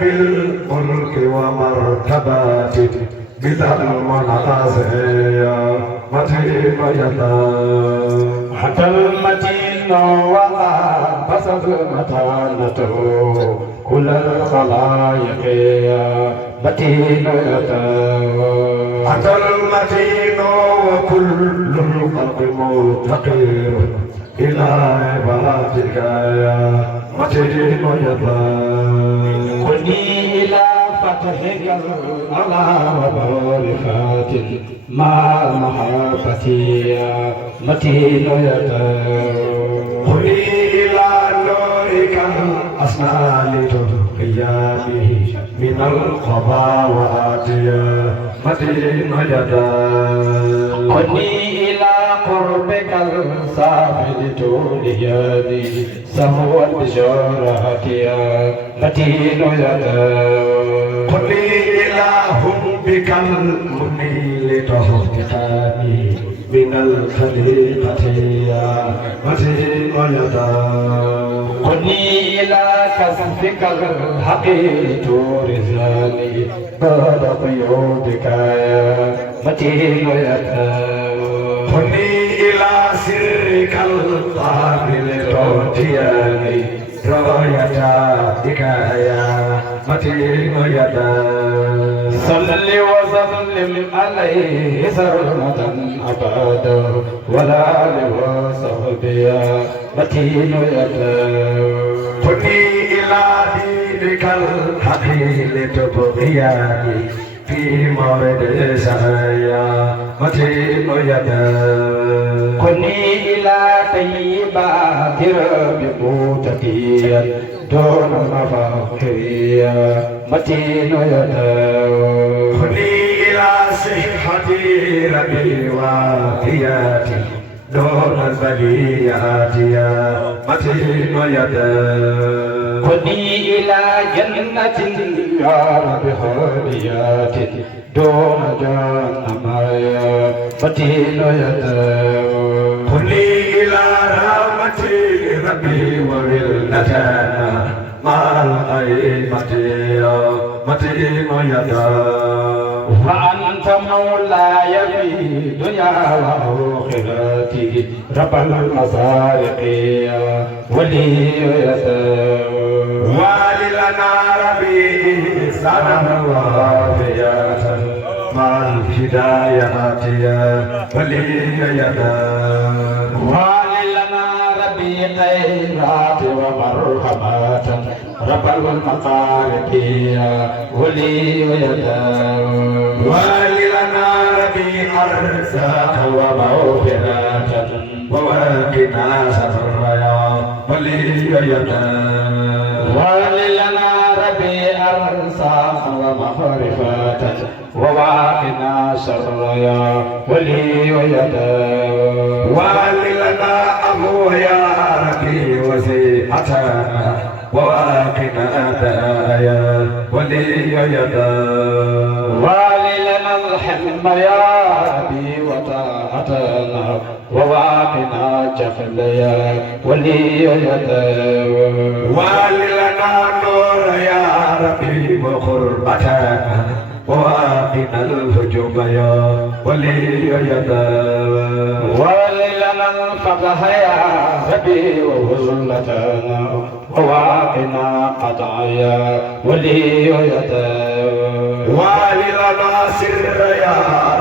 بالملك ومرتبات بذا المنازع متين يدا حتى المتين وأنفس متانته كل الخلائق متين يدا حتى المتين وكل الخلق مفتقر إلى عبادك يا متين يدا قلني إلى فتحك على وبركات مع المحبة يا متين يدا قلني إلى نورك الأسنى لترقيا به من القضاوات يا متين يدا قلني إلى قربك الصافي لتولي به سهو البشارات يا متين يدا قلني إلى حبك المني لتهتقاني من الخليقة يا متين يدا قلني إلى كسفك الحقيق رزاني بعد قيودك يا متين يدا قلني إلى سرك القابل تعطيني رايتك يا متين يدا صل وسلم عليه سرمدا أبدا ولا لوصحبه متين يدا قلني إلى دينك الحقيل تبغياني في مورد سرايا متين يدا قلني إلى طيبات رب موتتي دون مفاخريا متين يدا قلني إلى صحة ربي وقياتي دون البليات يا متين يدا قلني إلى جنة يا رب خاليات دون جهنم يا متين يدا قلني إلى رحمة ربي وولدتنا مع الأئمة يا متين يدا وأنت مولاي في دنيا وآخرتي رب المصارق يا ولي يدا ولنا ربي سلام وعافية مع الهدايات يا ولي يدا ولنا ربي خيرات ومرحمات رب المقارب يا ولي يدا ولنا ربي أرزاق ومغفرات وواقنا شر يا ولي يدا ولنا ربي أرزاق ومغفرات وواقنا شر يا ولي يدا ولنا أبو يا ربي وسيعتنا وواقنا دايا ولي يدا ولنا الحلم يا ربي وطاعتنا وواقنا جهل يا ولي يدا ولنا نور يا ربي وقربتنا وواقنا الهجوم يا ولي يدا ولنا الفتح يا ربي وهزلتنا وواقنا قطع يا ولي يدا ولنا سر يا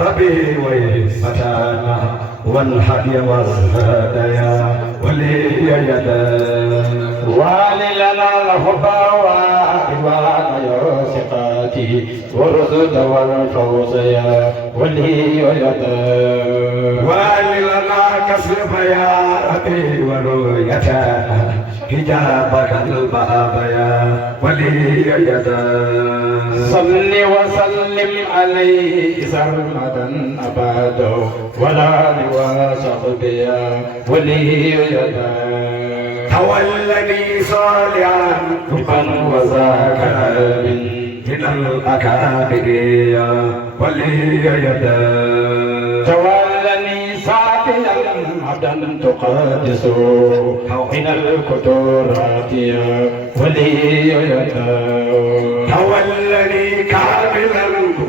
ربي ويفتنا والحدي والهدايا ولي يدا ولنا الهدى وإيمان يوسقاتي والرشد والفوز يا ولي يدا ولنا كسب يا ربي ورؤيتنا حجابك الباب يا ولي يدا صل وسلم عليه سرمدا أبدا ولا وصحبه يا ولي يدا تولني صالحا حبا وزكاة من الأكابر يا ولي يدا تولني ساقيا عبدا تقدس من الكتورات يا ولي يدا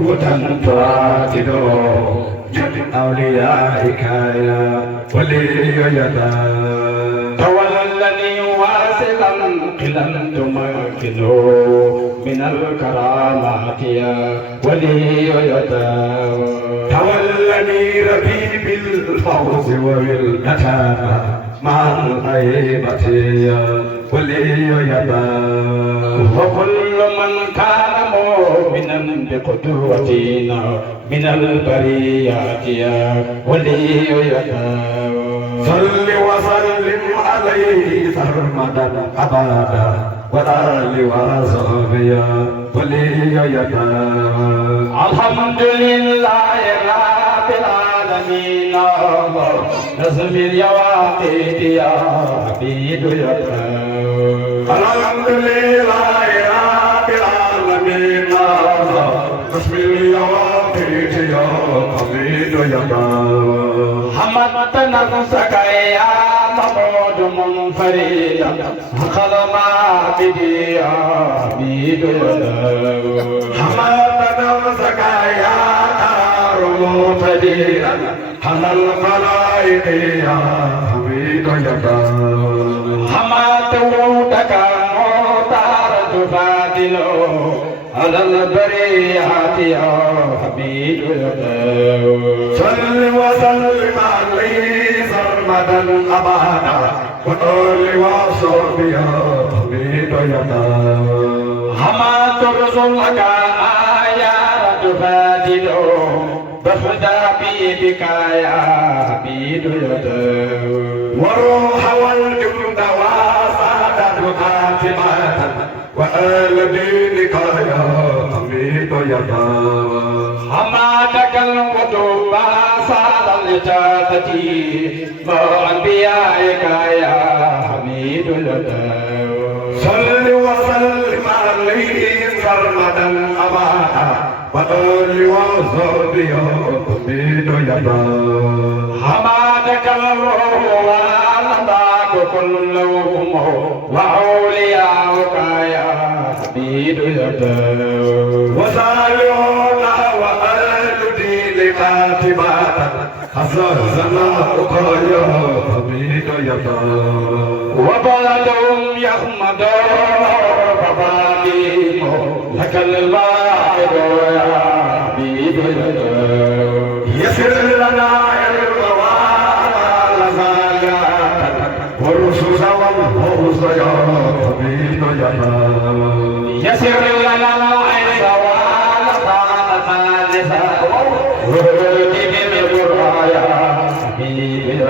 وتنتراكد من أوليائك يا ولي يدا تولني واصلا قلا تمكن من الكرامات يا ولي يدا تولني ربي بالفوز وبالنجاة مع الغيبة يا ولي يدا وكل من كان مؤمنا بقدوتنا من البريات يا ولي يدا صل وسلم عليه سرمدا أبدا والآل وصحبه يا ولي يدا الحمد لله رب العالمين نظم اليواقيت يا عبيد يدا الحمد لله رب العالمين نظم اليواقيت يا عبيد يدا حمدت نفسك يا محمود منفردا خلما بدي يا عبيد يدا حمدت نفسك يا مبتدئا على الخلائق يا حميد يدا حمات ودك مختار تفاضل على البريات يا حميد يدا صل وسلم عليه سرمدا ابدا وقل وصحبه يا حميد يدا حمات رسولك تفاضل بفدا بك يا عبيد يدا والروح والجند وسادة خاتمة وآل دينك يا عبيد يدا حمادك القطب صار الإجابة مع أنبيائك يا حميد يدا صل وسلم عليه سرمدا أبدا وآل وصحبه يا حميد يدا حمادك الروح والأملاك كلهم وأولياؤك يا حميد يدا وصالحون وآل دين خاتمة حسناؤك يا حميد يدا وبلدهم يحمدون فباديهم لك الواحد يا حبيب يسر لنا الروان زكاة والرسل والفوز يا حبيب يسر لنا الروان خالصا وهدي بالقرى يا حبيب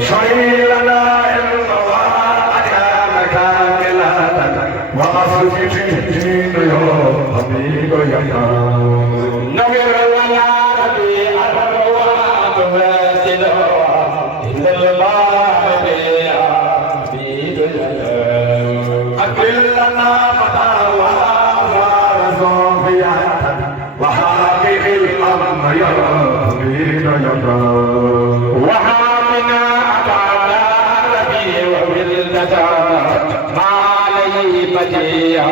شيل لنا وأصلح الدين يا حبيب يدا نور لنا ربي الأرواح واسلا إلا الله يا حبيب يدا أكل لنا فتاوى ورزقيات وحاكم الأمر يا حبيب يدا وحامنا أتعالى ربي وولدتا يا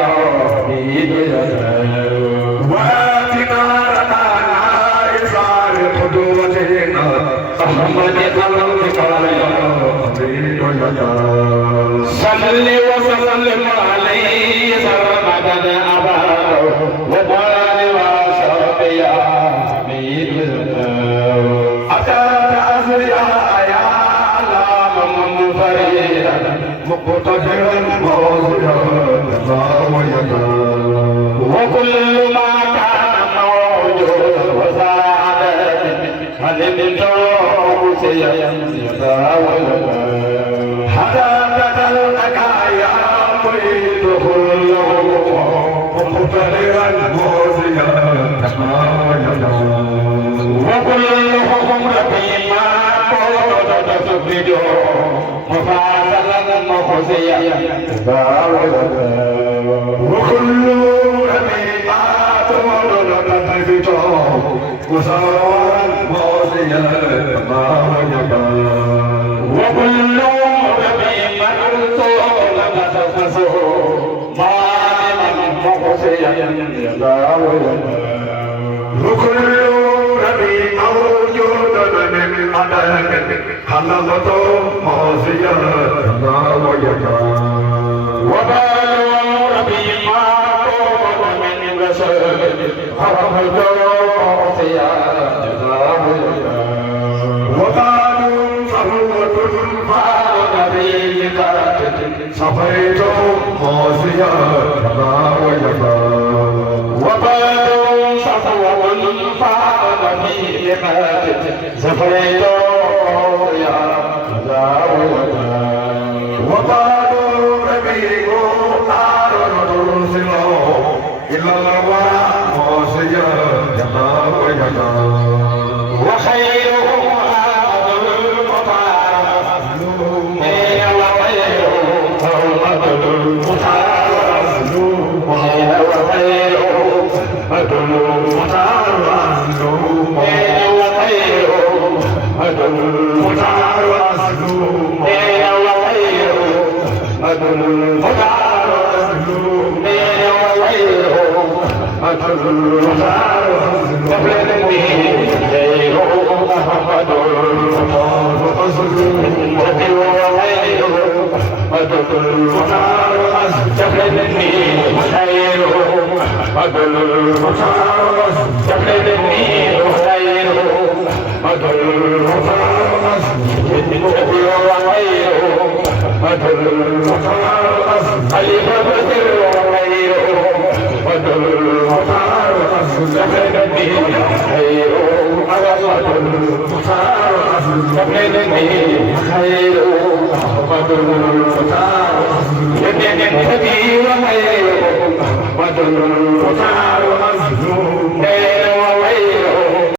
حبيب يدا وآتنا ركعنا إزار قدوتنا محمد خلقك يا حبيب يدا صل وسلم عليه سرمدا أبدا وآل وصحبه يا حبيب يدا أتاك أزرياء يا علام منفردا مقتدرا موزيا وكل ما كان موجود وسعادة علمت سيدا حتى تدلك يا مريد كله مقتدرا موزيا وكلهم رقيما قد تفرد مفاصلا مخزيا وكل رقيقات تفرد مساورا موزيا وكل رقيقا طول نفسه ظالما مخزيا وكل ربي موجود من عدد خلقت موزيا ويدا وبال ربي معقوب من بشر خلقت موزيا ويدا وبال صفوة فعل نبيك صفيت موزيا ويدا وبال زفيت يا وبعد ربيع نار ترسل إلى الورى موسيا يدا ويدا وخيرهم هذا المطار هي وخير محمد المطار هي وخير محمد المطار خير